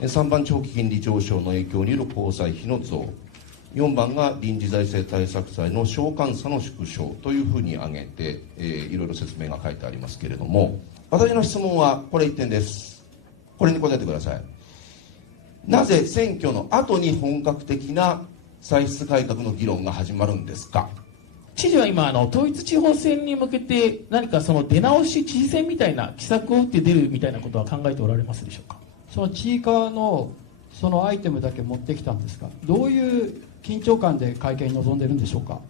3番、長期金利上昇の影響による公債費の増、4番が臨時財政対策債の償還差の縮小というふうに挙げて、いろいろ説明が書いてありますけれども、私の質問はこれ1点です。これに答えてください。なぜ選挙の後に本格的な歳出改革の議論が始まるんですか。知事は今統一地方選に向けて何かその出直し知事選みたいな奇策を打って出るみたいなことは考えておられますでしょうか。そのちいかわのそのアイテムだけ持ってきたんですが、どういう緊張感で会見に臨んでるんでしょうか。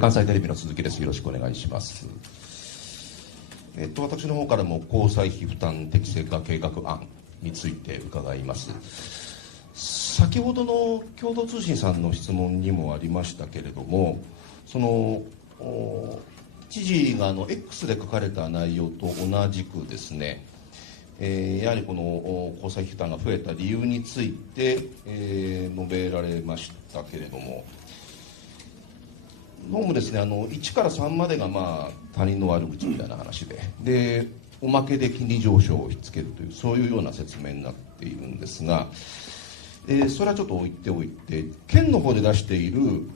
関西テレビの鈴木です。よろしくお願いします。私の方からも公債費負担適正化計画案について伺います。先ほどの共同通信さんの質問にもありましたけれども、その知事がX で書かれた内容と同じくですね、やはりこの公債費負担が増えた理由について、述べられましたけれども、どうもですね、1から3までが他人の悪口みたいな話で、おまけで金利上昇を押し付けるという、そういうような説明になっているんですが、それはちょっと置いておいて、県の方で出している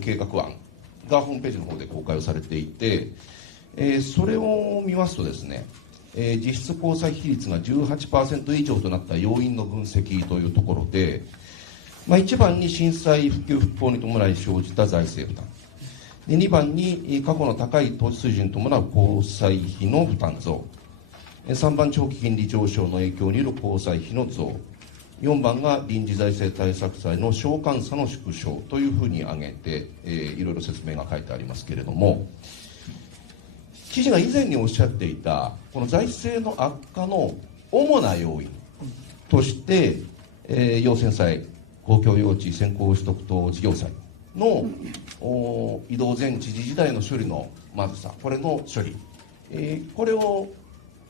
計画案がホームページの方で公開をされていて、それを見ますとですね、実質公債比率が 18% 以上となった要因の分析というところで、1番に震災復旧復興に伴い生じた財政負担で、2番に過去の高い投資水準に伴う公債費の負担増、3番長期金利上昇の影響による公債費の増、4番が臨時財政対策債の償還差の縮小というふうに挙げて、いろいろ説明が書いてありますけれども、知事が以前におっしゃっていたこの財政の悪化の主な要因として、要遷債、公共用地先行取得等事業債の移動前知事時代の処理のまずさ、これの処理、これを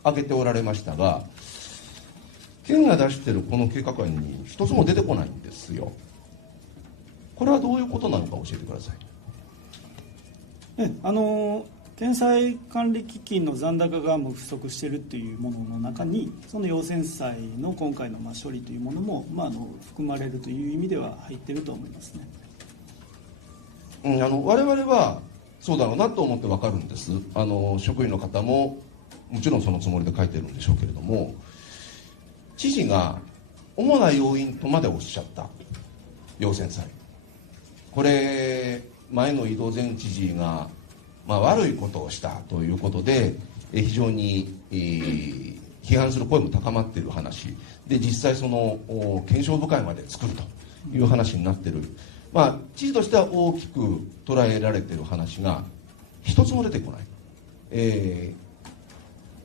挙げておられましたが、県が出しているこの計画案に一つも出てこないんですよ。これはどういうことなのか教えてください。県債管理基金の残高が不足しているというものの中に、その要遷債の今回の処理というものも、含まれるという意味では入っていると思いますね。我々はそうだろうなと思って分かるんです。職員の方ももちろんそのつもりで書いてるんでしょうけれども、知事が主な要因とまでおっしゃった要遷債、これ前の井戸前知事が悪いことをしたということで非常に批判する声も高まっている話で、実際その検証部会まで作るという話になっている、知事としては大きく捉えられている話が一つも出てこない、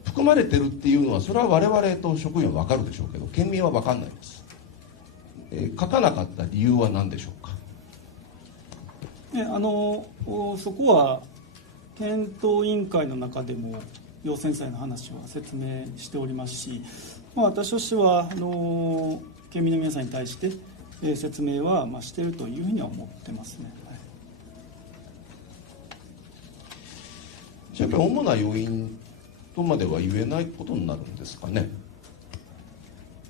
含まれてるっていうのは、それは我々と職員は分かるでしょうけど、県民は分かんないです。書かなかった理由は何でしょうか。そこは検討委員会の中でも要遷債の話は説明しておりますし、私としては県民の皆さんに対して説明はしているというふうには思ってますね。じゃあやっぱり主な要因とまでは言えないことになるんですかね。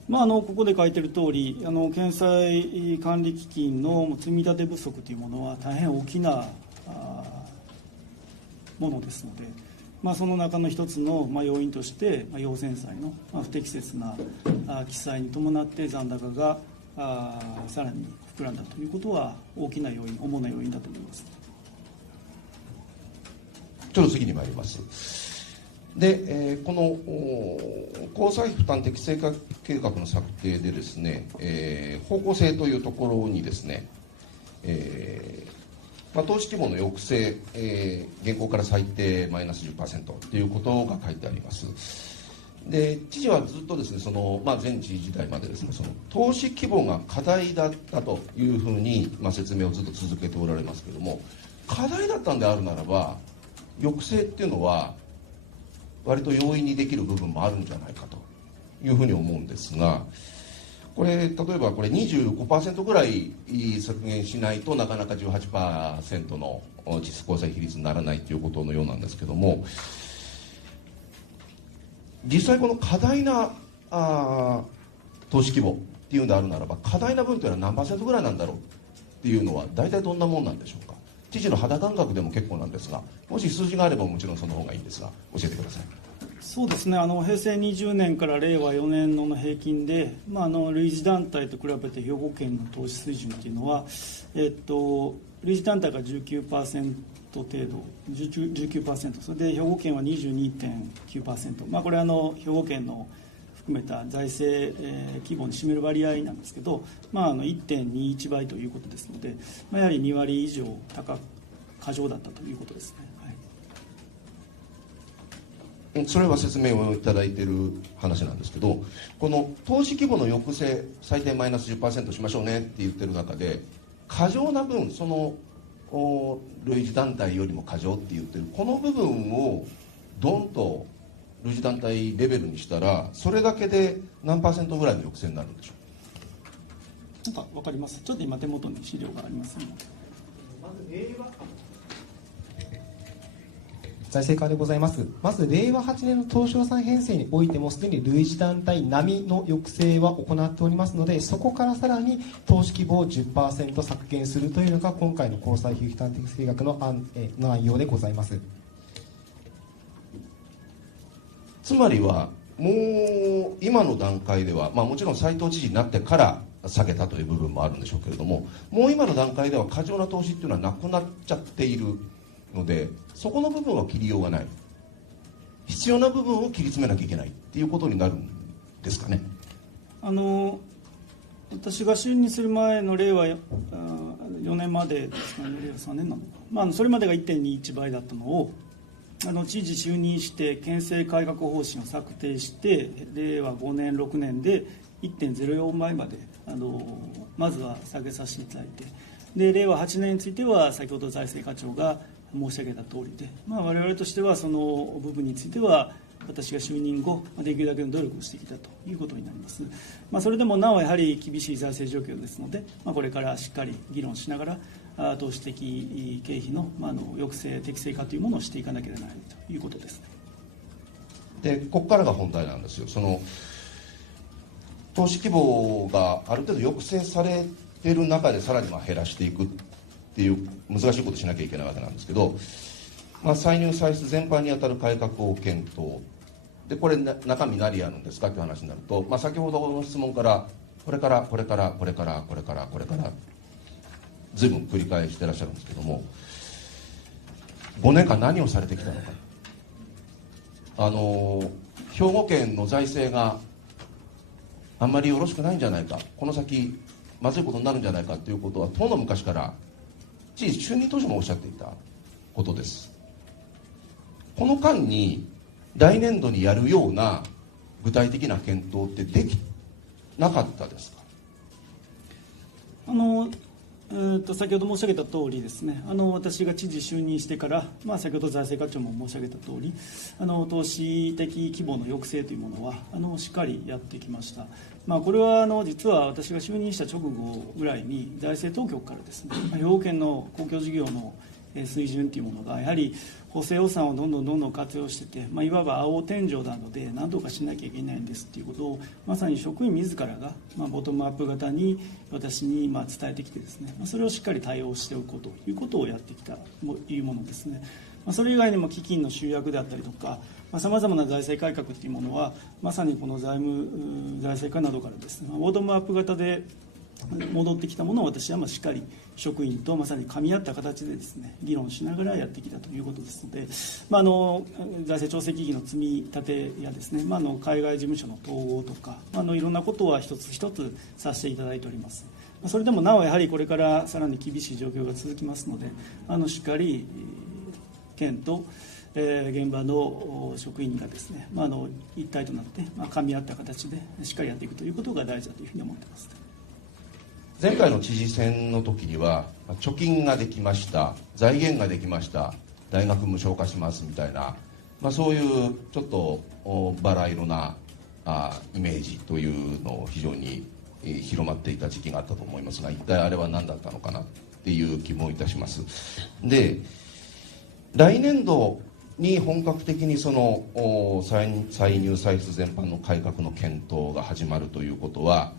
ここで書いている通り、県債管理基金の積み立て不足というものは大変大きなものですので、その中の一つの要因として、要遷債の不適切な記載に伴って残高がさらに膨らんだということは大きな要因、主な要因だと思います。ちょっと次に参ります。で、この公債負担適正化計画の策定でですね、方向性というところにですね、投資規模の抑制、現行から最低マイナス 10% ということが書いてあります。で、知事はずっとですね、前知事時代までですね、その投資規模が課題だったというふうに、説明をずっと続けておられますけれども、課題だったんであるならば、抑制っていうのは割と容易にできる部分もあるんじゃないかというふうに思うんですが、これ例えばこれ 25% ぐらい削減しないとなかなか 18% の実質公債比率にならないということのようなんですけども、実際この過大な投資規模っていうのであるならば、過大な分というのは何%ぐらいなんだろうっていうのは大体どんなもんなんでしょうか。知事の肌感覚でも結構なんですが、もし数字があればもちろんその方がいいんですが、教えてください。そうですね、平成20年から令和4年の平均で、類似団体と比べて兵庫県の投資水準というのは、類似団体が 19% 程度、19%、それで兵庫県は 22.9%、これは兵庫県の含めた財政、規模に占める割合なんですけど、1.21 倍ということですので、やはり2割以上過剰だったということですね。それは説明をいただいている話なんですけど、この投資規模の抑制、最低マイナス 10% しましょうねって言ってる中で、過剰な分、その類似団体よりも過剰って言ってる、この部分をドンと類似団体レベルにしたら、それだけで何%ぐらいの抑制になるんでしょう。なんか分かります。ちょっと今手元に資料がありますので。財政課でございます。まず令和8年の当初予算編成においてもすでに類似団体並みの抑制は行っておりますので、そこからさらに投資規模を 10% 削減するというのが今回の公債費負担適正額の内容でございます。つまりはもう今の段階では、もちろん斉藤知事になってから下げたという部分もあるんでしょうけれども、もう今の段階では過剰な投資っていうのはなくなっちゃっているので、そこの部分は切りようがない、必要な部分を切り詰めなきゃいけないっていうことになるんですかね。私が就任する前の令和4年までですかね、令和3年なのか、それまでが 1.21 倍だったのを、知事就任して県政改革方針を策定して、令和5年6年で 1.04 倍までまずは下げさせていただいて、で令和8年については先ほど財政課長が申し上げた通りで、我々としてはその部分については私が就任後できるだけの努力をしてきたということになります。それでもなおやはり厳しい財政状況ですので、これからしっかり議論しながら投資的経費の抑制適正化というものをしていかなければならないということですね。でここからが本題なんですよ。その投資規模がある程度抑制されている中でさらに減らしていくっていう難しいことをしなきゃいけないわけなんですけど、歳入歳出全般にあたる改革を検討で、これ中身何やるんですかっていう話になると、先ほどの質問からこれから随分繰り返してらっしゃるんですけども、5年間何をされてきたのか、兵庫県の財政があんまりよろしくないんじゃないか、この先まずいことになるんじゃないかということはとうの昔から知事就任当初もおっしゃっていたことです。この間に来年度にやるような具体的な検討ってできなかったですか。先ほど申し上げた通りですね、私が知事就任してから、先ほど財政課長も申し上げた通り、投資的規模の抑制というものはしっかりやってきました。これは実は私が就任した直後ぐらいに財政当局からですね、兵庫県の公共事業の水準というものがやはり補正予算をどんどん活用してて、いわば青天井なので何とかしなきゃいけないんですということをまさに職員自らがボトムアップ型に私に伝えてきてですね、それをしっかり対応しておくということをやってきたというものですね。それ以外にも基金の集約であったりとかさまざまな財政改革というものはまさにこの財政課などからですね、ボトムアップ型で戻ってきたものを私はしっかり職員とまさに噛み合った形でですね議論しながらやってきたということですので、財政調整基金の積み立てやですね、海外事務所の統合とかいろんなことは一つ一つさせていただいております。それでもなおやはりこれからさらに厳しい状況が続きますので、しっかり県と現場の職員がですね、一体となって噛み合った形でしっかりやっていくということが大事だというふうに思っています。前回の知事選の時には貯金ができました、財源ができました、大学無償化しますみたいな、そういうちょっとバラ色なイメージというのを非常に広まっていた時期があったと思いますが、一体あれは何だったのかなっていう気もいたします。で来年度に本格的にその歳入歳出全般の改革の検討が始まるということは、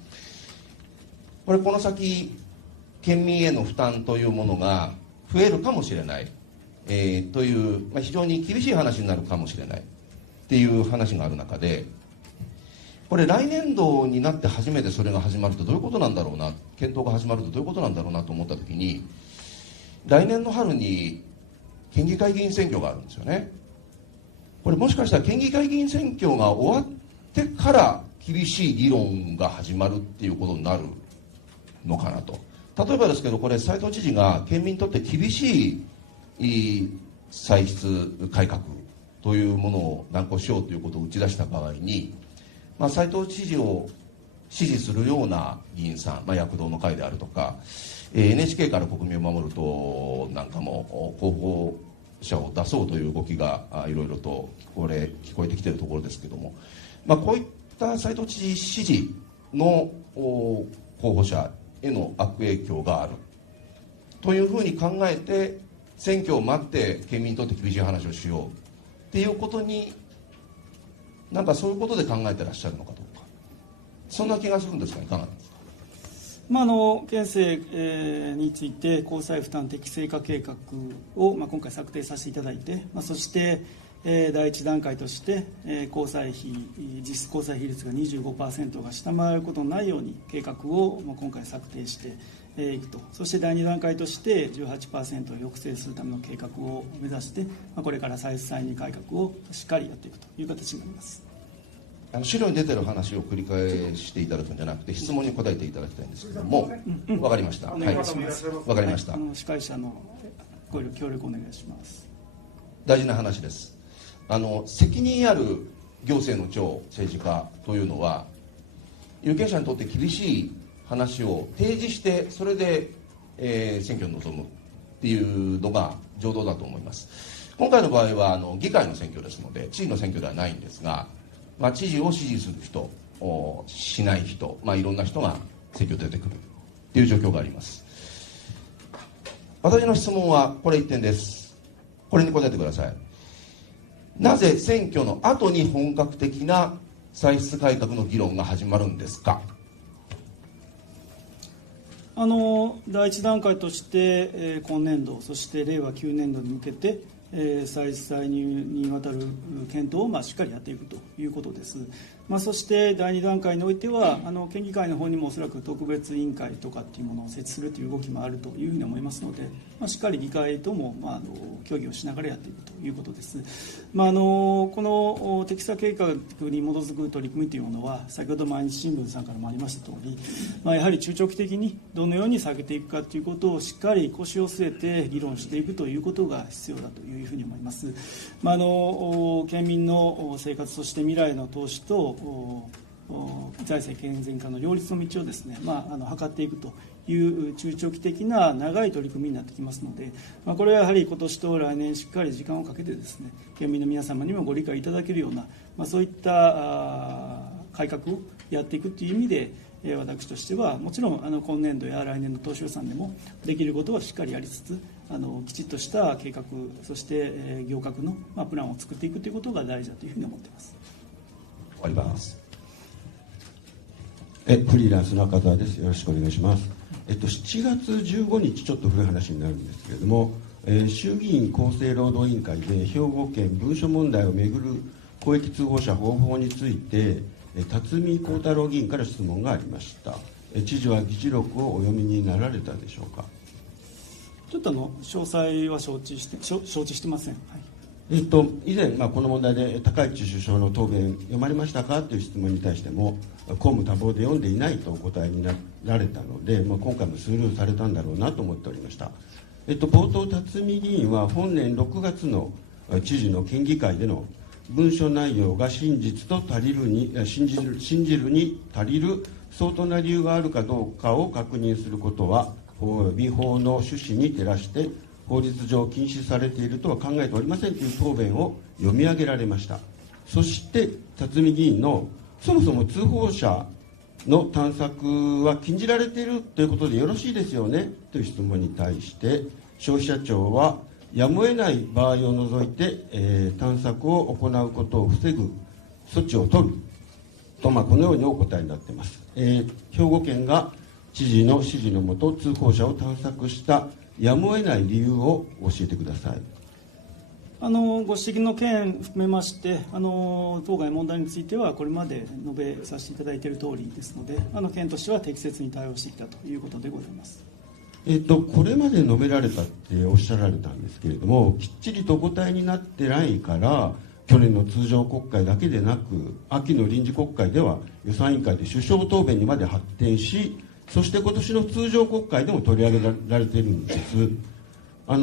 この先県民への負担というものが増えるかもしれない、という、非常に厳しい話になるかもしれないっていう話がある中で、これ来年度になって初めてそれが始まるとどういうことなんだろうな、検討が始まるとどういうことなんだろうなと思ったときに、来年の春に県議会議員選挙があるんですよね。これもしかしたら県議会議員選挙が終わってから厳しい議論が始まるっていうことになるのかなと。例えばですけど、これ斉藤知事が県民にとって厳しい歳出改革というものを断行しようということを打ち出した場合に、斉藤知事を支持するような議員さん、躍動の会であるとか、NHK から国民を守る党なんかも候補者を出そうという動きがいろいろと聞こえてきているところですけれども、こういった斉藤知事支持の候補者への悪影響があるというふうに考えて、選挙を待って県民にとって厳しい話をしようっていうことに、なんかそういうことで考えてらっしゃるのかどうか、そんな気がするんですが、いかがですか。県政、について交際負担適正化計画を、今回策定させていただいて、そして、第一段階として、実質交際費率が 25% が下回ることのないように計画を、今回策定していくと。そして第二段階として 18% を抑制するための計画を目指して、これから歳出歳入改革をしっかりやっていくという形になります。資料に出てる話を繰り返していただくんじゃなくて、質問に答えていただきたいんですけども、わかりました。お願いします。わかりました。司会者のご協力お願いします。大事な話です。責任ある行政の長、政治家というのは、有権者にとって厳しい話を提示して、それで、選挙に臨むっていうのが常道だと思います。今回の場合は議会の選挙ですので、知事の選挙ではないんですが、知事を支持する人、しない人、いろんな人が選挙に出てくるという状況があります。私の質問はこれ1点です。これに答えてください。なぜ選挙の後に本格的な歳出改革の議論が始まるんですか。第一段階として、今年度、そして令和9年度に向けて、歳出歳入にわたる検討をしっかりやっていくということです。そして第2段階においては県議会の方にもおそらく特別委員会とかっていうものを設置するという動きもあるというふうに思いますので、しっかり議会とも協議をしながらやっていくということです。この適正計画に基づく取り組みというものは、先ほど毎日新聞さんからもありました通り、やはり中長期的にどのように下げていくかということをしっかり腰を据えて議論していくということが必要だというふうに思います。県民の生活、そして未来の投資と財政健全化の両立の道をですね、図っていくという中長期的な長い取り組みになってきますので、これはやはり今年と来年しっかり時間をかけてですね、県民の皆様にもご理解いただけるような、そういった改革をやっていくという意味で、私としてはもちろん今年度や来年度当初予算でもできることはしっかりやりつつ、きちっとした計画、そして行革のプランを作っていくということが大事だというふうに思っています。終わります。フリーランスの中澤です。よろしくお願いします。7月15日、ちょっと古い話になるんですけれども、衆議院厚生労働委員会で兵庫県文書問題をめぐる公益通報者保護法について辰巳幸太郎議員から質問がありました。知事は議事録をお読みになられたでしょうか。ちょっと詳細は承知してません。以前、この問題で高市首相の答弁読まれましたかという質問に対しても公務多忙で読んでいないとお答えになられたので、今回もスルーされたんだろうなと思っておりました。冒頭、辰巳議員は本年6月の知事の県議会での文書内容が真実と信じるに足りる相当な理由があるかどうかを確認することは法及び法の趣旨に照らして法律上禁止されているとは考えておりませんという答弁を読み上げられました。そして辰巳議員のそもそも通報者の探索は禁じられているということでよろしいですよねという質問に対して、消費者庁はやむを得ない場合を除いて、探索を行うことを防ぐ措置を取ると、このようにお答えになっています。兵庫県が知事の指示のもと通報者を探索したやむを得ない理由を教えてください。ご指摘の件含めまして、当該問題についてはこれまで述べさせていただいている通りですので、県としては適切に対応してきたということでございます。これまで述べられたっておっしゃられたんですけれども、きっちりとお答えになってないから、去年の通常国会だけでなく、秋の臨時国会では予算委員会で首相答弁にまで発展し、そして今年の通常国会でも取り上げられているんです。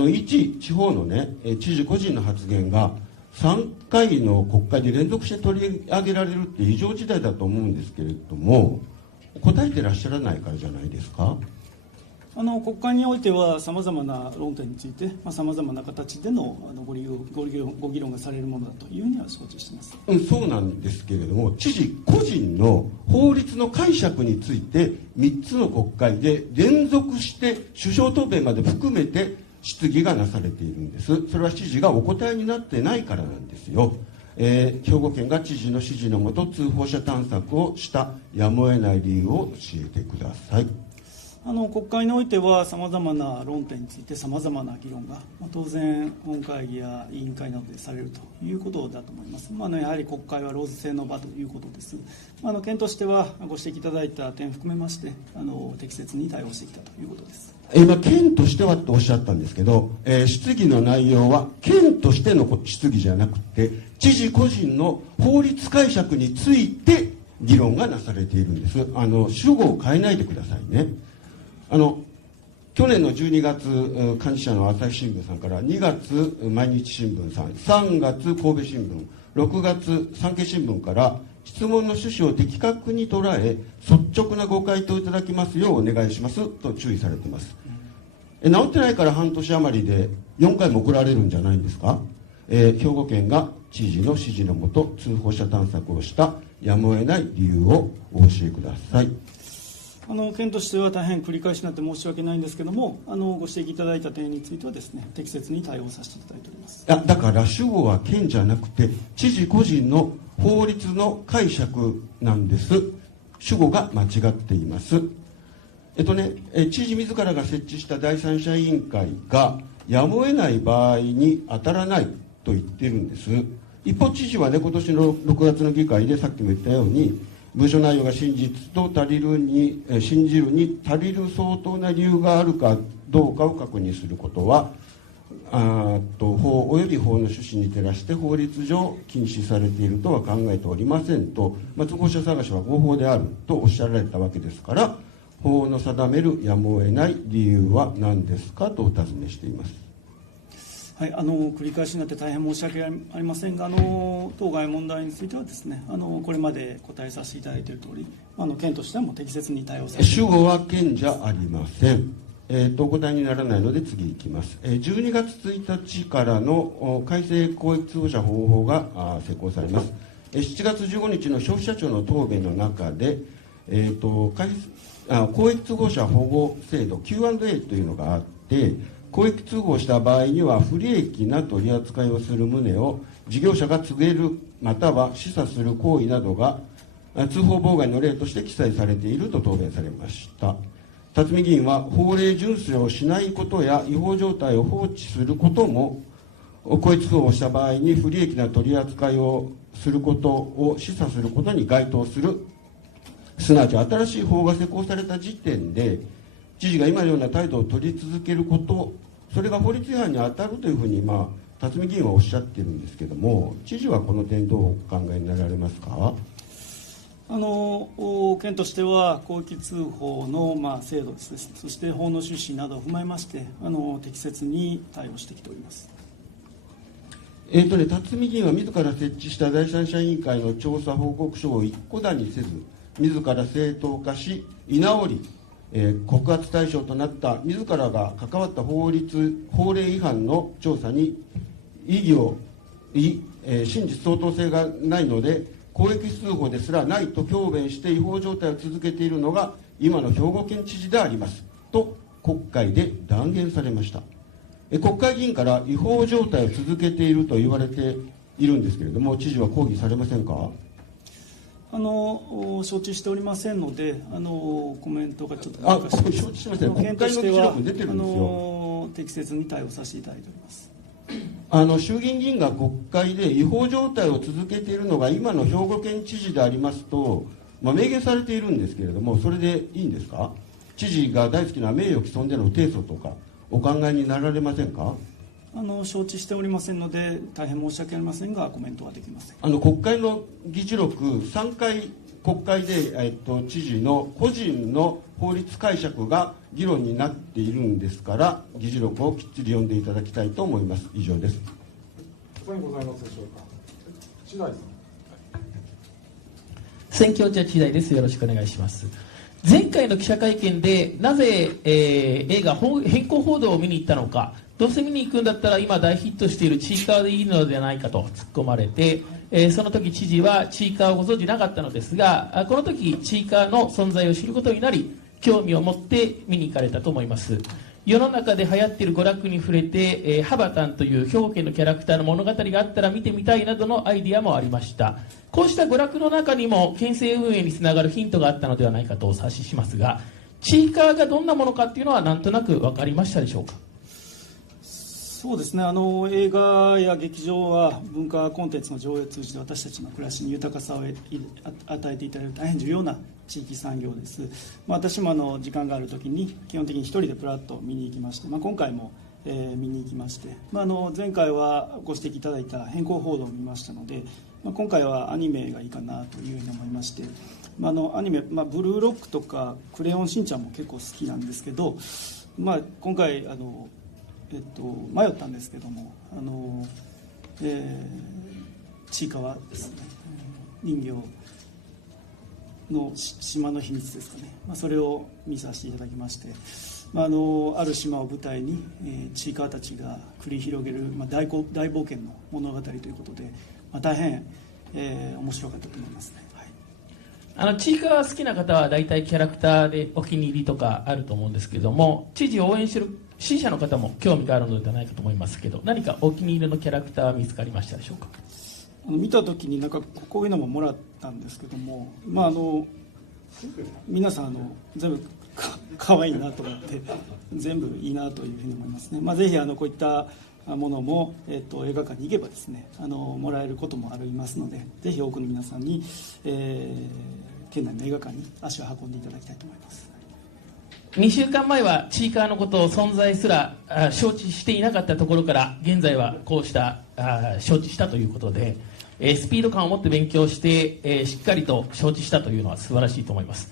一地方のね、知事個人の発言が3回の国会で連続して取り上げられるって異常事態だと思うんですけれども、答えてらっしゃらないからじゃないですか。国会においてはさまざまな論点についてさまざまな形でのご議論がされるものだというふうには承知しています。そうなんですけれども、知事個人の法律の解釈について3つの国会で連続して首相答弁まで含めて質疑がなされているんです。それは知事がお答えになってないからなんですよ。兵庫県が知事の指示のもと通報者探索をしたやむを得ない理由を教えてください。国会においてはさまざまな論点についてさまざまな議論が当然本会議や委員会などでされるということだと思います。やはり国会は老図性の場ということです。県としてはご指摘いただいた点を含めまして適切に対応してきたということです。今県としてはとおっしゃったんですけど、質疑の内容は県としての質疑じゃなくて知事個人の法律解釈について議論がなされているんです。主語を変えないでくださいね。去年の12月幹事社の朝日新聞さんから、2月毎日新聞さん、3月神戸新聞、6月産経新聞から質問の趣旨を的確に捉え率直なご回答いただきますようお願いしますと注意されています。治ってないから半年余りで4回も送られるんじゃないんですか。兵庫県が知事の指示のもと通報者探索をしたやむを得ない理由をお教えください。県としては大変繰り返しになって申し訳ないんですけれども、ご指摘いただいた点についてはですね、適切に対応させていただいております。だから主語は県じゃなくて知事個人の法律の解釈なんです。主語が間違っています。知事自らが設置した第三者委員会がやむを得ない場合に当たらないと言っているんです。一方知事はね、今年の6月の議会でさっきも言ったように文書内容が真実と信じるに足りる相当な理由があるかどうかを確認することは法及び法の趣旨に照らして法律上禁止されているとは考えておりませんと、通報者探しは合法であるとおっしゃられたわけですから、法の定めるやむを得ない理由は何ですかとお尋ねしています。はい、繰り返しになって大変申し訳ありませんが、当該問題についてはですね、これまで答えさせていただいている通り、県としてはもう適切に対応させて主語は県じゃありません。お答えにならないので次いきます。12月1日からの改正公益通報者保護法が施行されます。7月15日の消費者庁の答弁の中で、公益通報者保護制度 Q&A というのがあって、公益通報した場合には不利益な取り扱いをする旨を事業者が告げるまたは示唆する行為などが通報妨害の例として記載されていると答弁されました。辰巳議員は法令遵守をしないことや違法状態を放置することも公益通報をした場合に不利益な取り扱いをすることを示唆することに該当する、すなわち新しい法が施行された時点で知事が今のような態度を取り続けること、それが法律違反に当たるというふうに、辰巳議員はおっしゃっているんですけれども、知事はこの点どうお考えになられますか。県としては公益通報の制度ですね、そして法の趣旨などを踏まえまして適切に対応してきております。辰巳議員は自ら設置した第三者委員会の調査報告書を一顧だにせず、自ら正当化し居直り、告発対象となった自らが関わった法令違反の調査に真実相当性がないので公益通報ですらないと強弁して違法状態を続けているのが今の兵庫県知事でありますと国会で断言されました。国会議員から違法状態を続けていると言われているんですけれども、知事は抗議されませんか？承知しておりませんので、コメントがちょっと難しいです。承知してません。国会の議事録出てるんですよ。適切に対応させていただいております。衆議院議員が国会で違法状態を続けているのが今の兵庫県知事でありますと、明言されているんですけれども、それでいいんですか？知事が大好きな名誉毀損での提訴とかお考えになられませんか？承知しておりませんので大変申し訳ありませんがコメントはできません。国会の議事録3回国会で、知事の個人の法律解釈が議論になっているんですから、議事録をきっちり読んでいただきたいと思います。以上です。他にございますでしょうか。知大さん。選挙地知大です。よろしくお願いします。前回の記者会見でなぜ、映画変更報道を見に行ったのか、どうせ見に行くんだったら今大ヒットしているちいかわでいいのではないかと突っ込まれて、その時知事はちいかわをご存じなかったのですが、この時ちいかわの存在を知ることになり興味を持って見に行かれたと思います。世の中で流行っている娯楽に触れて、ハバタンという兵庫県のキャラクターの物語があったら見てみたいなどのアイディアもありました。こうした娯楽の中にも県政運営につながるヒントがあったのではないかとお察ししますが、ちいかわがどんなものかっていうのはなんとなく分かりましたでしょうか？そうですね、映画や劇場は文化コンテンツの上映を通じて私たちの暮らしに豊かさを与えていただく大変重要な地域産業です。私も時間があるときに基本的に一人でプラッと見に行きまして、今回も、見に行きまして、前回はご指摘いただいた変更報道を見ましたので、今回はアニメがいいかなというふうに思いまして、アニメ、ブルーロックとかクレヨンしんちゃんも結構好きなんですけど、今回迷ったんですけども、ちいかわですね、人形の島の秘密ですかね、それを見させていただきまして、ある島を舞台に、ちいかわたちが繰り広げる、大冒険の物語ということで、大変、面白かったと思いますね。ちいかわ好きな方は大体キャラクターでお気に入りとかあると思うんですけども、知事を応援している支持者の方も興味があるのではないかと思いますけど、何かお気に入りのキャラクターは見つかりましたでしょうか？見た時にこういうのももらったんですけども、皆さん全部かわいいなと思って全部いいなというふうに思いますね。ぜひこういったものも、映画館に行けばですねもらえることもありますので、ぜひ多くの皆さんに、県内の映画館に足を運んでいただきたいと思います。2週間前はちいかわのことを存在すら承知していなかったところから現在はこうした承知したということで、スピード感を持って勉強して、しっかりと承知したというのは素晴らしいと思います。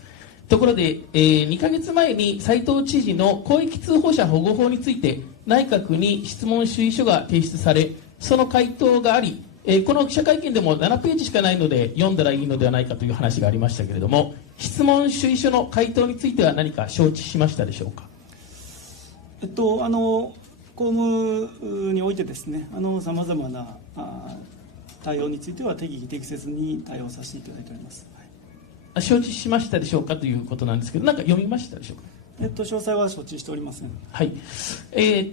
ところで、2ヶ月前に斉藤知事の広域通報者保護法について内閣に質問主意書が提出され、その回答があり、この記者会見でも7ページしかないので読んだらいいのではないかという話がありましたけれども、質問主意書の回答については何か承知しましたでしょうか？公務においてですね、さまざまな対応については適宜適切に対応させていただいております。承知しましたでしょうかということなんですけど、何か読みましたでしょうか？詳細は承知しておりません。はい。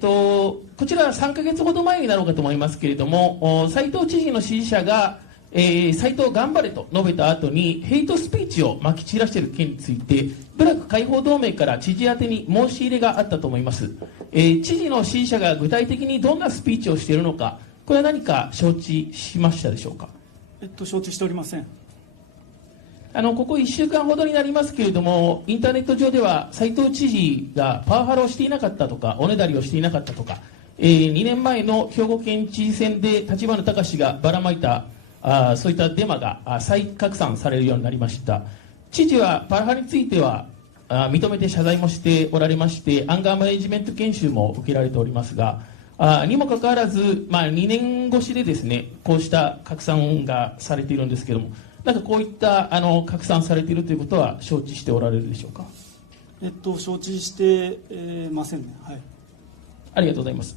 こちらは3ヶ月ほど前になろうかと思いますけれども、斉藤知事の支持者が、斉藤頑張れと述べた後にヘイトスピーチをまき散らしている件について、部落解放同盟から知事宛てに申し入れがあったと思います。知事の支持者が具体的にどんなスピーチをしているのか、これは何か承知しましたでしょうか？承知しておりません。ここ1週間ほどになりますけれども、インターネット上では斉藤知事がパワハラをしていなかったとか、おねだりをしていなかったとか、2年前の兵庫県知事選で立花孝がばらまいたそういったデマが再拡散されるようになりました。知事はパワハラについては認めて謝罪もしておられまして、アンガーマネジメント研修も受けられておりますが、にもかかわらず、2年越しでですね、こうした拡散がされているんですけれども、なんかこういった拡散されているということは承知しておられるでしょうか？承知してませんね。はい。ありがとうございます。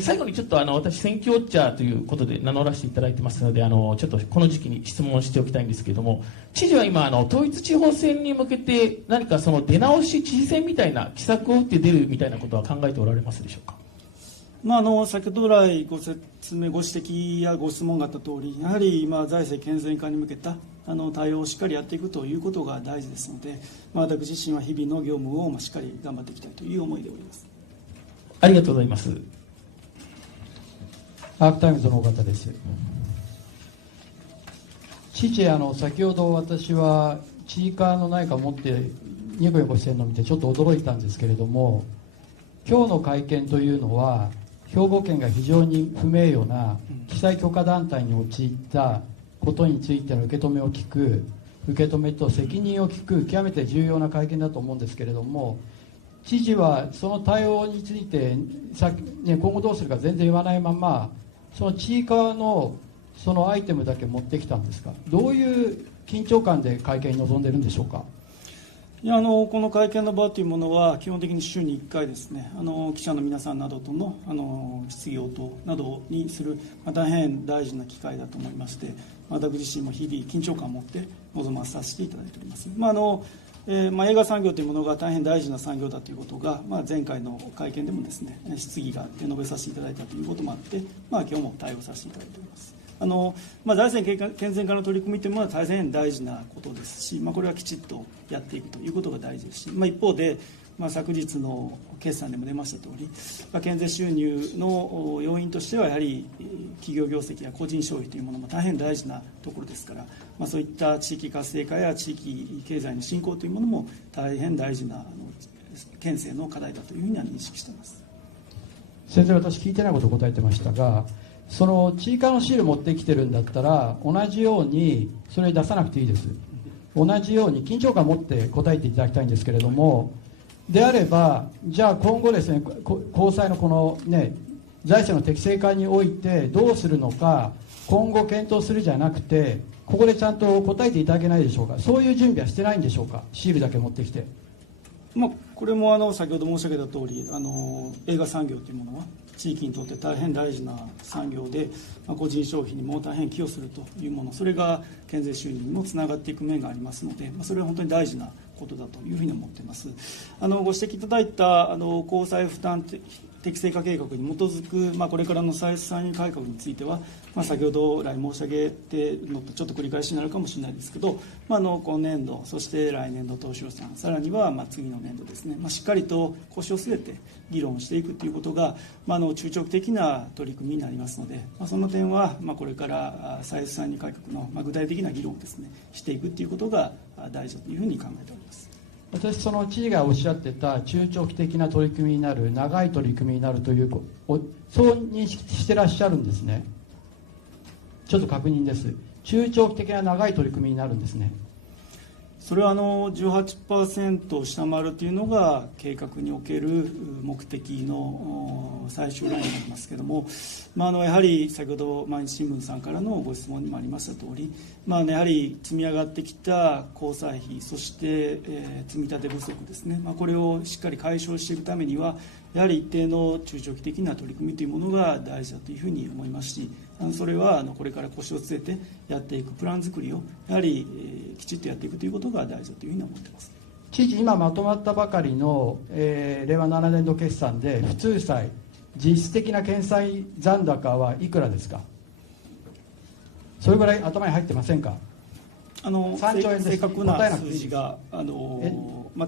最後にちょっと私選挙ウォッチャーということで名乗らせていただいてますので、ちょっとこの時期に質問しておきたいんですけれども、知事は今統一地方選に向けて何かその出直し知事選みたいな奇策を打って出るみたいなことは考えておられますでしょうか？先ほど来ご説明、ご指摘やご質問があったとおり、やはり今、財政健全化に向けた対応をしっかりやっていくということが大事ですので、私自身は日々の業務をしっかり頑張っていきたいという思いでおります。ありがとうございます。ハーフタイムズの尾形です。父、先ほど私はチーカーの何か持ってニコニコしてるのを見てちょっと驚いたんですけれども、今日の会見というのは兵庫県が非常に不名誉な記載許可団体に陥ったことについての受け止めを聞く、受け止めと責任を聞く極めて重要な会見だと思うんですけれども、知事はその対応について今後どうするか全然言わないまま、そのちいかわのそのアイテムだけ持ってきたんですか。どういう緊張感で会見に臨んでいるんでしょうか。いやこの会見の場というものは基本的に週に1回ですね、記者の皆さんなどとの質疑応答などにする、大変大事な機会だと思いまして、私自身も日々緊張感を持って臨まさせていただいております。映画産業というものが大変大事な産業だということが、前回の会見でもですね、質疑があって述べさせていただいたということもあって、今日も対応させていただいております。財政健全化の取り組みというものは大変大事なことですし、これはきちっとやっていくということが大事ですし、一方で、昨日の決算でも出ましたとおり、県税収入の要因としてはやはり企業業績や個人消費というものも大変大事なところですから、そういった地域活性化や地域経済の振興というものも大変大事な県政の課題だというふうには認識しています。先生、私聞いてないことを答えてましたが、そのチーカーのシール持ってきてるんだったら同じようにそれ出さなくていいです。同じように緊張感を持って答えていただきたいんですけれども、であればじゃあ今後ですね、高裁のこのね財政の適正化においてどうするのか今後検討するじゃなくて、ここでちゃんと答えていただけないでしょうか。そういう準備はしてないんでしょうか。シールだけ持ってきて。これも先ほど申し上げた通り、映画産業というものは地域にとって大変大事な産業で、個人消費にも大変寄与するというもの、それが県税収入にもつながっていく面がありますので、それは本当に大事なことだというふうに思っています。ご指摘いただいた公債負担適正化計画に基づく、これからの歳出歳入改革については、先ほど来申し上げているのとちょっと繰り返しになるかもしれないですけど、今年度、そして来年度当初予算、さらには次の年度ですね、しっかりと腰を据えて議論していくということが、中長期的な取り組みになりますので、その点は、これから歳出歳入改革の具体的な議論をですね、していくということが大事だというふうに考えております。私、その知事がおっしゃってた中長期的な取り組みになる、長い取り組みになるという、そう認識してらっしゃるんですね。ちょっと確認です。中長期的な長い取り組みになるんですね。それは18% を下回るというのが計画における目的の最終ラインになりますけれども、やはり先ほど毎日新聞さんからのご質問にもありましたとおり、やはり積み上がってきた公債費、そして、積み立て不足ですね、これをしっかり解消していくためには、やはり一定の中長期的な取り組みというものが大事だというふうに思いますし、それはこれから腰を据えてやっていくプラン作りをやはりきちっとやっていくということが大事だというふうに思っています。知事、今まとまったばかりの、令和7年度決算で普通債実質的な検済残高はいくらですか。それぐらい頭に入ってませんか。3兆円です。正確な数字が間違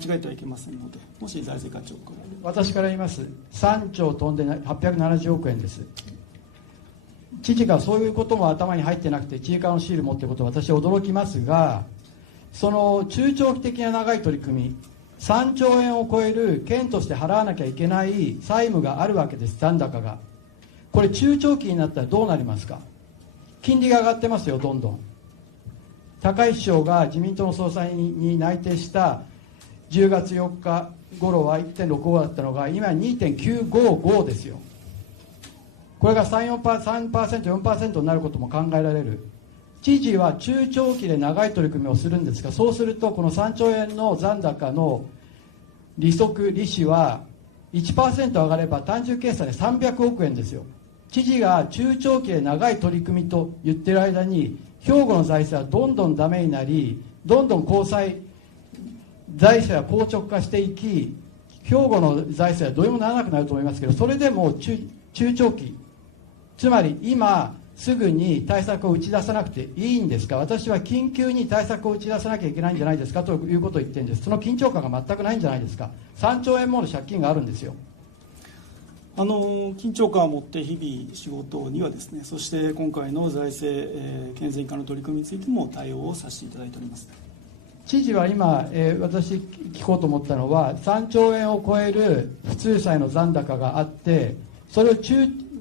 えてはいけませんので、もし財政課長から私から言います。3兆飛んで870億円です。知事がそういうことも頭に入ってなくてちいかわのシール持っていることは私は驚きますが、その中長期的な長い取り組み、3兆円を超える県として払わなきゃいけない債務があるわけです。残高がこれ中長期になったらどうなりますか。金利が上がってますよ、どんどん。高市首相が自民党の総裁に内定した10月4日頃は 1.65 だったのが今 2.955 ですよ。これが 3%、4% になることも考えられる。知事は中長期で長い取り組みをするんですが、そうするとこの3兆円の残高の利息、利子は 1% 上がれば単純計算で300億円ですよ。知事が中長期で長い取り組みと言っている間に兵庫の財政はどんどんダメになり、どんどん公債財政は硬直化していき、兵庫の財政はどうにもならなくなると思いますけど、それでも中長期、つまり今すぐに対策を打ち出さなくていいんですか、私は緊急に対策を打ち出さなきゃいけないんじゃないですかということを言ってるんです。その緊張感が全くないんじゃないですか。3兆円もの借金があるんですよ。緊張感を持って日々仕事にはですね、そして今回の財政、健全化の取り組みについても対応をさせていただいております。知事は今、私聞こうと思ったのは、3兆円を超える普通債の残高があって、それを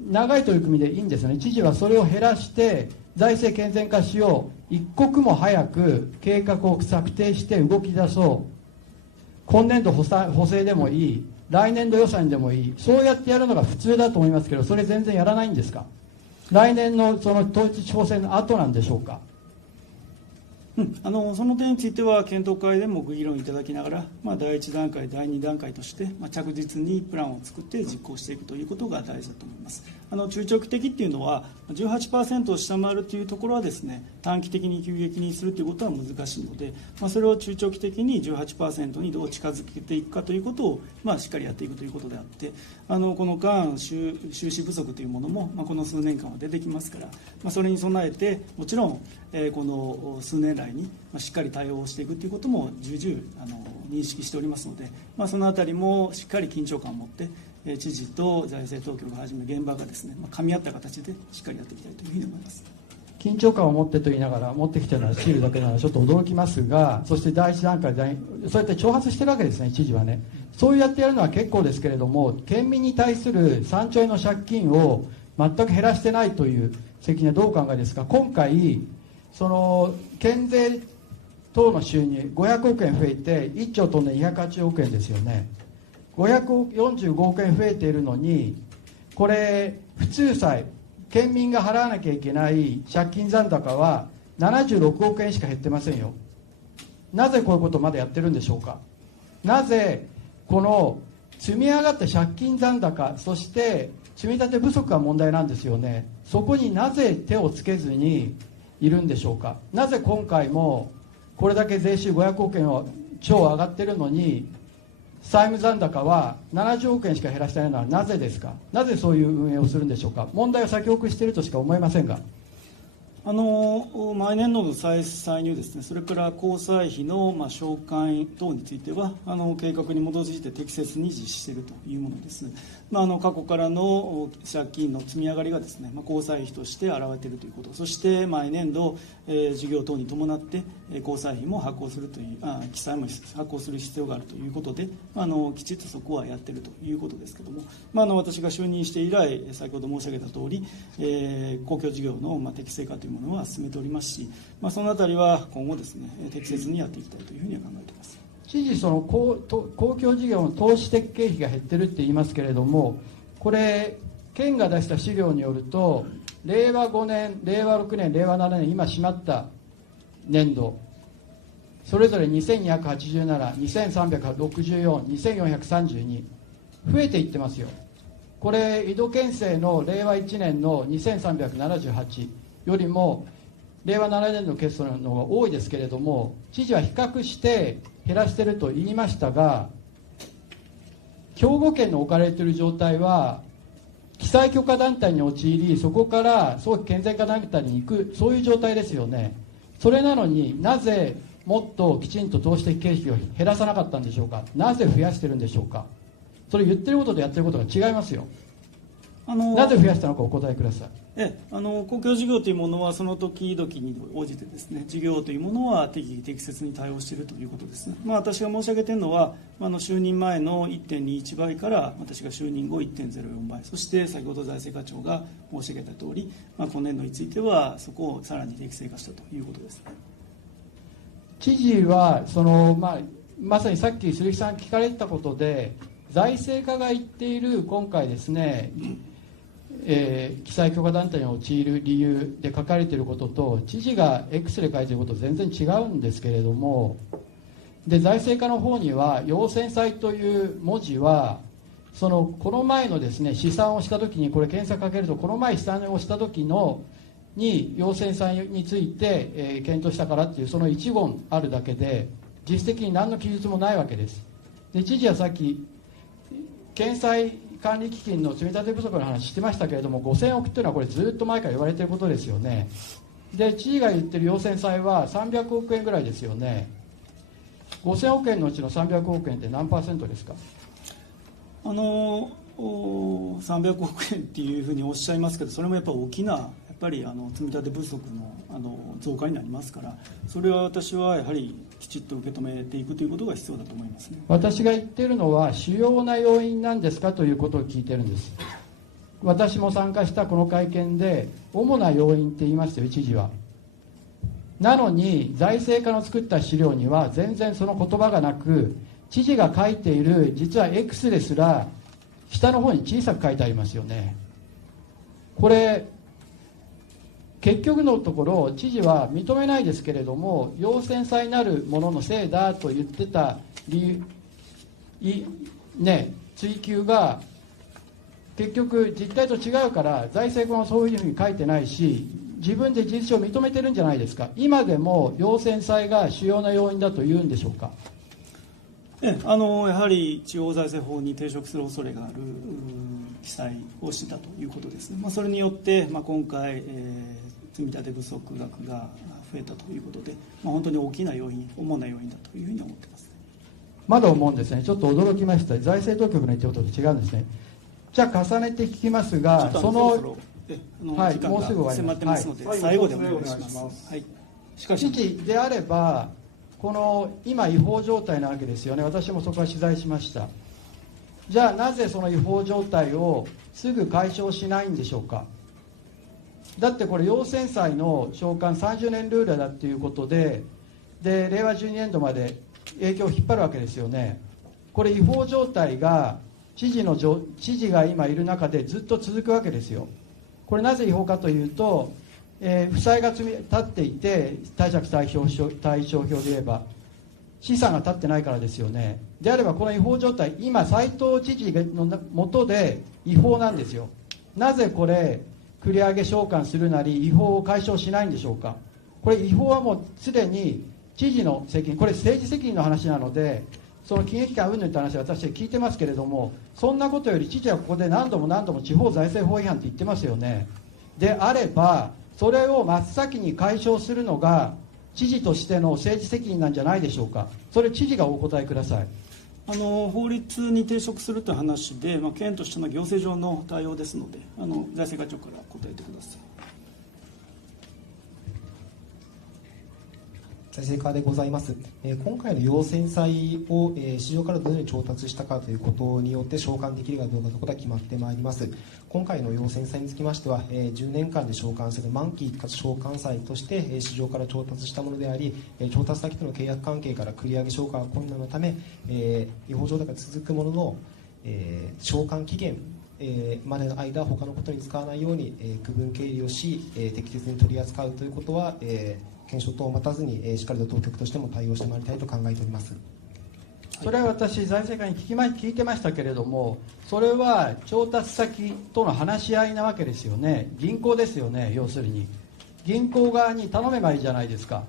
長い取り組みでいいんですよね。知事はそれを減らして財政健全化しよう、一刻も早く計画を策定して動き出そう、今年度補正でもいい、来年度予算でもいい、そうやってやるのが普通だと思いますけど、それ全然やらないんですか。来年のその統一地方選の後なんでしょうか。その点については検討会でもご議論いただきながら、第1段階、第2段階として、着実にプランを作って実行していくということが大事だと思います。中長期的っていうのは 18% を下回るというところはですね、短期的に急激にするということは難しいので、それを中長期的に 18% にどう近づけていくかということを、しっかりやっていくということであって、この間収支不足というものも、この数年間は出てきますから、それに備えてもちろん、この数年来にしっかり対応していくということも重々認識しておりますので、そのあたりもしっかり緊張感を持って知事と財政当局をはじめ現場がですね、噛み合った形でしっかりやっていきたいというふうに思います。緊張感を持ってと言いながら持ってきてるのはシールだけなのでちょっと驚きますが、そして第一段階そうやって挑発してるわけですね、知事はね。そうやってやるのは結構ですけれども、県民に対する3兆円の借金を全く減らしてないという責任はどうお考えですか。今回その県税等の収入500億円増えて1兆飛んで280億円ですよね。545億円増えているのに、これ普通債、県民が払わなきゃいけない借金残高は76億円しか減ってませんよ。なぜこういうことをまだやってるんでしょうか。なぜこの積み上がった借金残高、そして積み立て不足が問題なんですよね。そこになぜ手をつけずにいるんでしょうか。なぜ今回もこれだけ税収500億円を超上がってるのに債務残高は70億円しか減らしてないのはなぜですか。なぜそういう運営をするんでしょうか。問題を先送りしているとしか思えませんが。毎年度の歳入ですね、それから交際費の償還等については計画に基づいて適切に実施しているというものです。過去からの借金の積み上がりがですね、交際費として現れているということ、そして毎年度、事業等に伴って交際費も発行するという記載も発行する必要があるということで、きちっとそこはやっているということですけれども、私が就任して以来先ほど申し上げた通り、公共事業の適正化というものは進めておりますし、そのあたりは今後ですね、適切にやっていきたいというふうには考えています。知事、その公共事業の投資的経費が減ってるって言いますけれども、これ県が出した資料によると令和5年、令和6年、令和7年、今閉まった年度それぞれ2287、2364、2432増えていってますよ。これ井戸県政の令和1年の2378よりも令和7年の決算の方が多いですけれども、知事は比較して減らしていると言いましたが、兵庫県の置かれている状態は記載許可団体に陥り、そこから早期健全化団体に行く、そういう状態ですよね。それなのになぜもっときちんと投資的経費を減らさなかったんでしょうか。なぜ増やしてるんでしょうか。それ言ってることとやってることが違いますよ。なぜ増やしたのかお答えください。公共事業というものはその時々に応じてですね、事業というものは適切に対応しているということですね。私が申し上げているのは就任前の 1.21 倍から私が就任後 1.04 倍、そして先ほど財政課長が申し上げた通り、今年度についてはそこをさらに適正化したということです。知事はまさにさっき鈴木さん聞かれたことで、財政課が言っている今回ですね、記載許可団体に陥る理由で書かれていることと知事が X で書いていること全然違うんですけれども、で財政課の方には要遷債という文字はこの前のですね試算をしたときに、これ検索かけるとこの前試算をしたときに要遷債について、検討したからっていうその一言あるだけで実質的に何の記述もないわけです。で知事はさっき管理基金の積み立て不足の話してましたけれども、5000億っていうのはこれずっと前から言われていることですよね。で、知事が言ってる要請債は300億円ぐらいですよね。5000億円のうちの300億円って何%ですか。300億円っていうふうにおっしゃいますけど、それもやっぱり大きな積み立て不足の増加になりますから、それは私はやはりきちっと受け止めていくということが必要だと思いますね。私が言っているのは主要な要因なんですかということを聞いてるんです。私も参加したこの会見で主な要因って言いましたよ、知事は。なのに財政課の作った資料には全然その言葉がなく、知事が書いている実は X ですら下の方に小さく書いてありますよね。これ結局のところ知事は認めないですけれども、要請債なるもののせいだと言ってた理由追及が結局実態と違うから、財政課もそういうふうに書いてないし、自分で事実上認めてるんじゃないですか。今でも要請債が主要な要因だと言うんでしょうか。やはり地方財政法に抵触する恐れがある記載をしてたということですね。それによって、今回、積み立て不足額が増えたということで、本当に大きな要因、主な要因だというふうに思っています。まだ思うんですね。ちょっと驚きました。財政当局の言ってることと違うんですね。じゃあ重ねて聞きますが、そのはい、時間もうすぐ終わが迫ってますので、最後でお願いします。はい、しかし知事であれば、この今違法状態なわけですよね。私もそこは取材しました。じゃあなぜその違法状態をすぐ解消しないんでしょうか。だってこれ要請債の償還30年ルールだっていうことで、令和12年度まで影響を引っ張るわけですよね。これ違法状態が知事が今いる中でずっと続くわけですよ。これなぜ違法かというと、負債が積み立っていて、貸借対照表で言えば資産が立ってないからですよね。であればこの違法状態、今斉藤知事の下で違法なんですよ。なぜこれ繰り上げ償還するなり違法を解消しないんでしょうか。これ違法はもうすでに知事の責任、これ政治責任の話なので、その金融機関云々って話は私は聞いてますけれども、そんなことより知事はここで何度も地方財政法違反って言ってますよね。であればそれを真っ先に解消するのが知事としての政治責任なんじゃないでしょうか。それ知事がお答えください。法律に抵触するという話で、県としての行政上の対応ですので、財政課長から答えてください。財政課でございます。今回の要請債を市場からどのように調達したかということによって償還できるかどうかということが決まってまいります。今回の要請債につきましては、10年間で償還する満期一括償還債として市場から調達したものであり、調達先との契約関係から繰り上げ償還が困難のため、違法状態が続くものの、償還期限までの間、他のことに使わないように区分経理をし、適切に取り扱うということは、検証等を待たずに、しっかりと当局としても対応してまいりたいと考えております。それは私、財政課に聞いてましたけれども、それは調達先との話し合いなわけですよね。銀行ですよね。要するに銀行側に頼めばいいじゃないですか。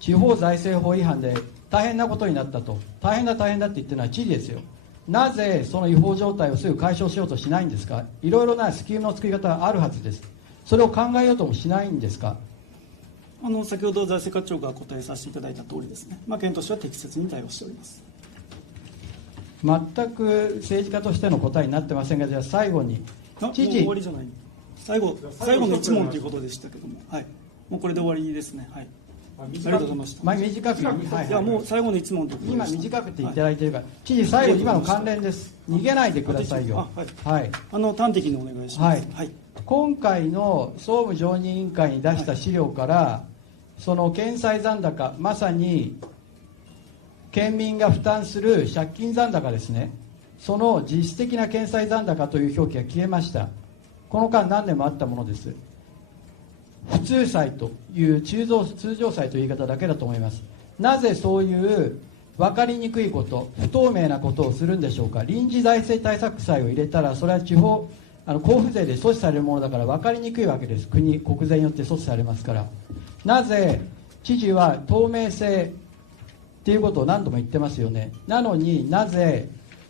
地方財政法違反で大変なことになったと、大変だって言ってるのは知事ですよ。なぜその違法状態をすぐ解消しようとしないんですか。いろいろなスキームの作り方があるはずです。それを考えようともしないんですか。先ほど財政課長が答えさせていただいた通りですね、県としては適切に対応しております。全く政治家としての答えになってませんが、じゃあ最後に知事、もう終わりじゃない、最後の一問ということでしたけども、はい、もうこれで終わりですね。はい、ありがとうございました。短く、いや、もう最後の一問ということで今短くって言っていただいているから、知事最後今の関連です。逃げないでくださいよ。はい、端的にお願いします。はい、今回の総務常任委員会に出した資料から、その県債残高、まさに県民が負担する借金残高ですね、その実質的な県債残高という表記が消えました。この間何年もあったものです。普通債という通常債という言い方だけだと思います。なぜそういう分かりにくいこと、不透明なことをするんでしょうか。臨時財政対策債を入れたら、それは地方交付税で措置されるものだから分かりにくいわけです。国税によって措置されますから。なぜ知事は透明性っていうことを何度も言ってますよね。なのになぜ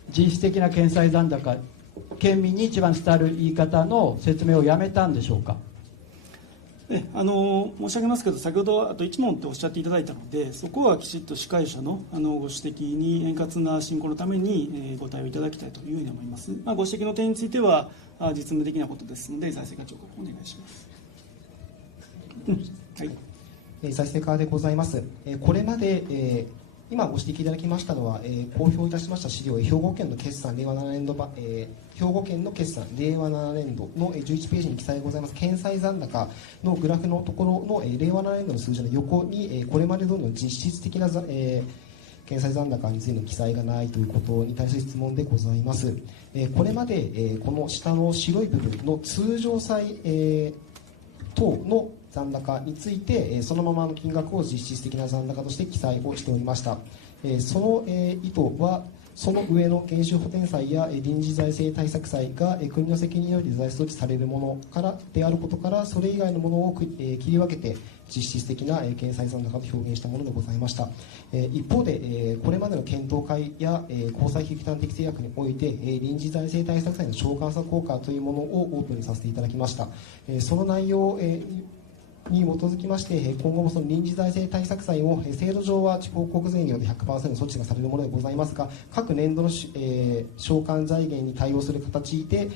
実質的な県債残高県民に一番伝わる言い方の説明をやめたんでしょうか。申し上げますけど、先ほどあと1問っておっしゃっていただいたので、そこはきちっと司会者のご指摘に円滑な進行のためにご対応いただきたいというふうに思います。ご指摘の点については実務的なことですので、財政課長からお願いします。はい、財政課でございます。これまで、今ご指摘いただきましたのは、公表いたしました資料、兵庫県の決算令和7年度版、兵庫県の決算令和7年度の11ページに記載ございます検済残高のグラフのところの令和7年度の数字の横に、これまで通りの実質的な検済残高についての記載がないということに対する質問でございます。これまで、この下の白い部分の通常債、等の残高について、そのままの金額を実質的な残高として記載をしておりました。その意図は、その上の減収補填債や臨時財政対策債が国の責任により財政措置されるものからであることから、それ以外のものを切り分けて実質的な検済残高と表現したものでございました。一方で、これまでの検討会や公債費負担適正約において、臨時財政対策債の償還差効果というものをオープンにさせていただきました。その内容に基づきまして、今後もその臨時財政対策債を制度上は地方国税によって 100% 措置がされるものでございますが、各年度の償還財源に対応する形で、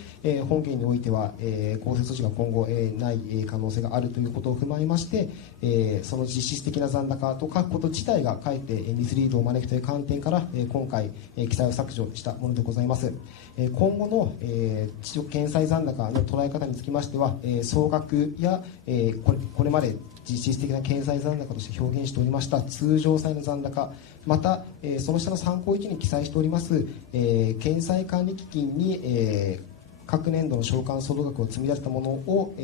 本件においては公正措置が今後ない可能性があるということを踏まえまして、その実質的な残高と書くこと自体がかえってミスリードを招くという観点から今回記載を削除したものでございます。今後の検済残高の捉え方につきましては、総額やこれまで実質的な検済残高として表現しておりました通常債の残高、またその下の参考1に記載しております検済管理基金に各年度の償還総額を積み出したものを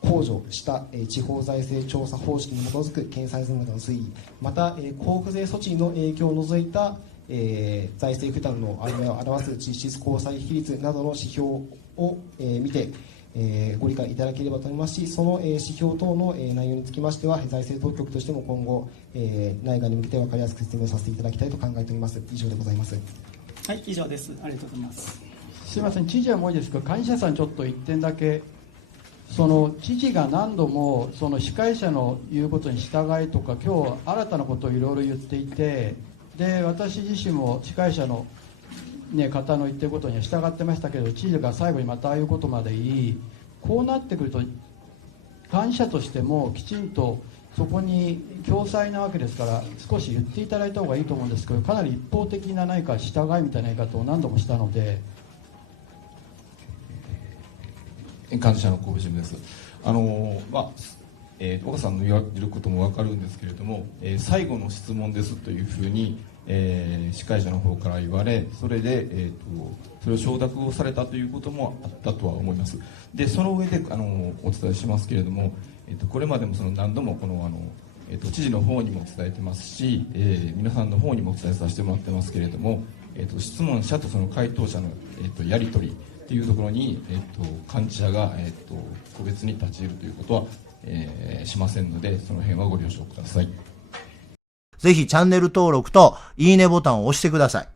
控除した地方財政調査方式に基づく検済残高の推移、また交付税措置の影響を除いた財政負担の曖昧を表す実質公債比率などの指標を見てご理解いただければと思いますし、その指標等の内容につきましては財政当局としても今後内外に向けて分かりやすく説明させていただきたいと考えております。以上でございます。はい、以上です。ありがとうございます。すみません、知事はもういいですか。幹事社さん、ちょっと1点だけ、その知事が何度もその司会者の言うことに従いとか、今日新たなことをいろいろ言っていて、で私自身も司会者の、方の言ってることには従ってましたけど、知事が最後にまたああいうことまで言い、こうなってくると幹事社としてもきちんとそこに共催なわけですから、少し言っていただいた方がいいと思うんですけど、かなり一方的な何か従いみたいな言い方を何度もしたので。幹事社の小渕です。岡さんの言われることも分かるんですけれども、最後の質問ですというふうに、司会者の方から言われ、それで、それを承諾をされたということもあったとは思います。でその上でお伝えしますけれども、これまでも何度も知事の方にも伝えてますし、皆さんの方にもお伝えさせてもらってますけれども、質問者とその回答者の、やり取りというところに、幹事社が、個別に立ち入るということは、しませんので、その辺はご了承ください。ぜひチャンネル登録といいねボタンを押してください。